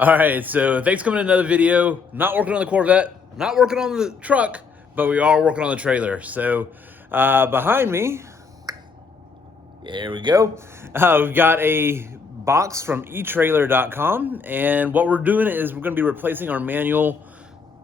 All right, so thanks for coming to another video. Not working on the Corvette, not working on the truck, but we are working on the trailer. So behind me, there we go. We've got a box from eTrailer.com, and what we're doing is we're going to be replacing our manual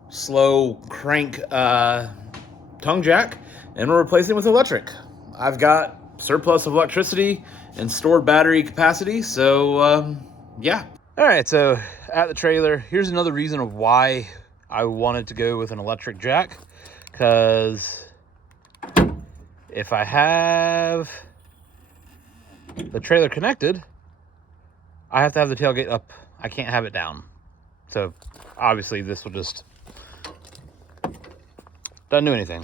slow crank tongue jack, and we're replacing it with electric. I've got surplus of electricity and stored battery capacity, so yeah. All right, so at the trailer, here's another reason of why I wanted to go with an electric jack, because if I have the trailer connected, I have to have the tailgate up. I can't have it down. So obviously this will just, doesn't do anything.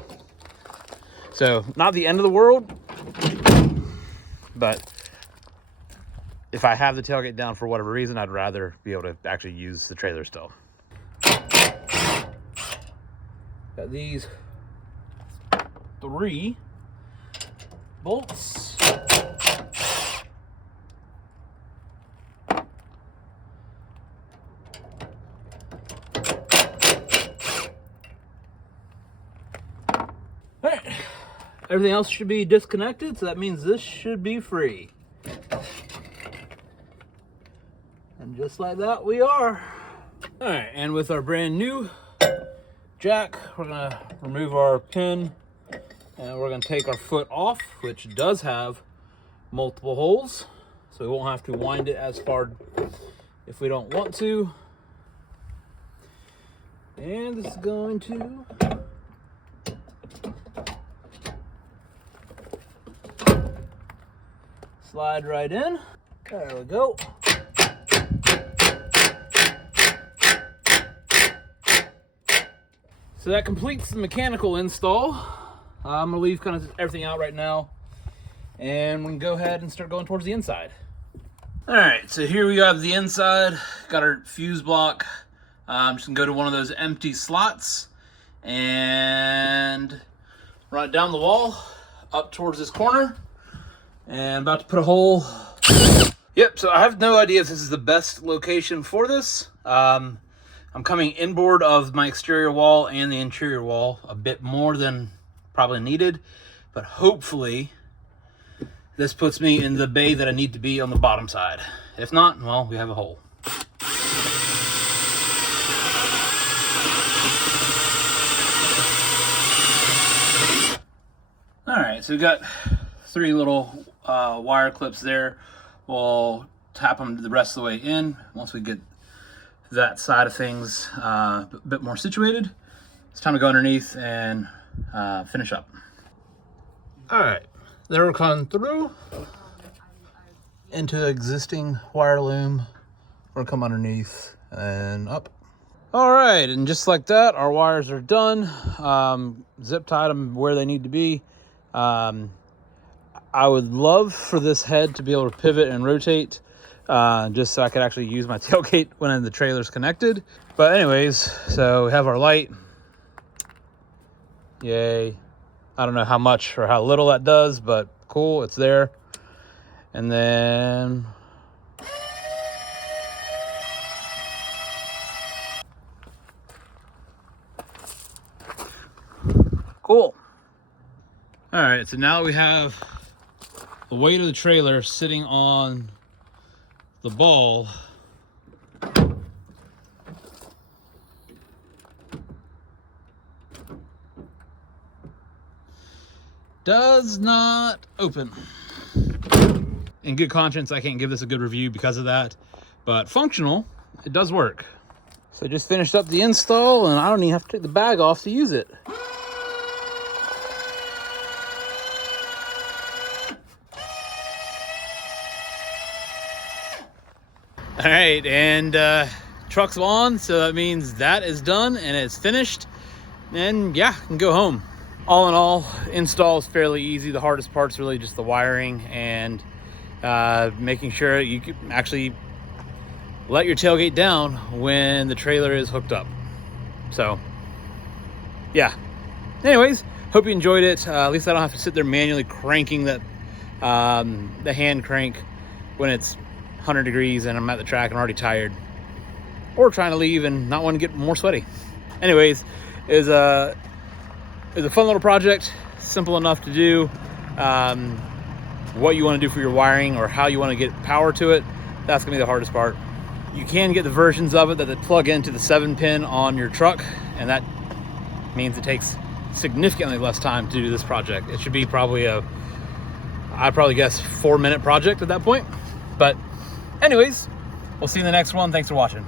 So not the end of the world, but if I have the tailgate down for whatever reason, I'd rather be able to actually use the trailer still. Got these 3 bolts. All right, everything else should be disconnected, so that means this should be free. And just like that, we are. All right, and with our brand new jack, we're gonna remove our pin, and we're gonna take our foot off, which does have multiple holes, so we won't have to wind it as far if we don't want to. And this is going to slide right in. There we go. So that completes the mechanical install. I'm gonna leave kind of everything out right now, and we can go ahead and start going towards the inside. All right, so here we have the inside. Got our fuse block. I'm just gonna go to one of those empty slots and right down the wall, up towards this corner, and I'm about to put a hole. Yep, so I have no idea if this is the best location for this. I'm coming inboard of my exterior wall and the interior wall a bit more than probably needed, but hopefully this puts me in the bay that I need to be on the bottom side. If not, well, we have a hole. All right, so we've got 3 little wire clips there. We'll tap them the rest of the way in once we get that side of things a bit more situated. It's time to go underneath and finish up. All right, there we're coming through into existing wire loom. We're gonna come underneath and up. All right, and just like that, our wires are done. Zip tied them where they need to be. I would love for this head to be able to pivot and rotate, just so I could actually use my tailgate when the trailer's connected. But anyways, so we have our light. Yay. I don't know how much or how little that does, but cool, it's there. And then cool. All right, so now we have the weight of the trailer sitting on the ball. Does not open. In good conscience, I can't give this a good review because of that, but functional, it does work. So I just finished up the install, and I don't even have to take the bag off to use it. All right, and truck's on, so that means that is done and it's finished. And yeah, I can go home. All in all, install is fairly easy. The hardest part's really just the wiring and making sure you can actually let your tailgate down when the trailer is hooked up. So yeah, anyways, hope you enjoyed it. At least I don't have to sit there manually cranking that the hand crank when it's 100 degrees and I'm at the track and I'm already tired. or trying to leave and not want to get more sweaty. Anyways, is a fun little project, simple enough to do. What you want to do for your wiring or how you want to get power to it, that's gonna be the hardest part. You can get the versions of it that plug into the 7-pin on your truck, and that means it takes significantly less time to do this project. It should be probably I'd probably guess 4-minute project at that point. But anyways, we'll see you in the next one. Thanks for watching.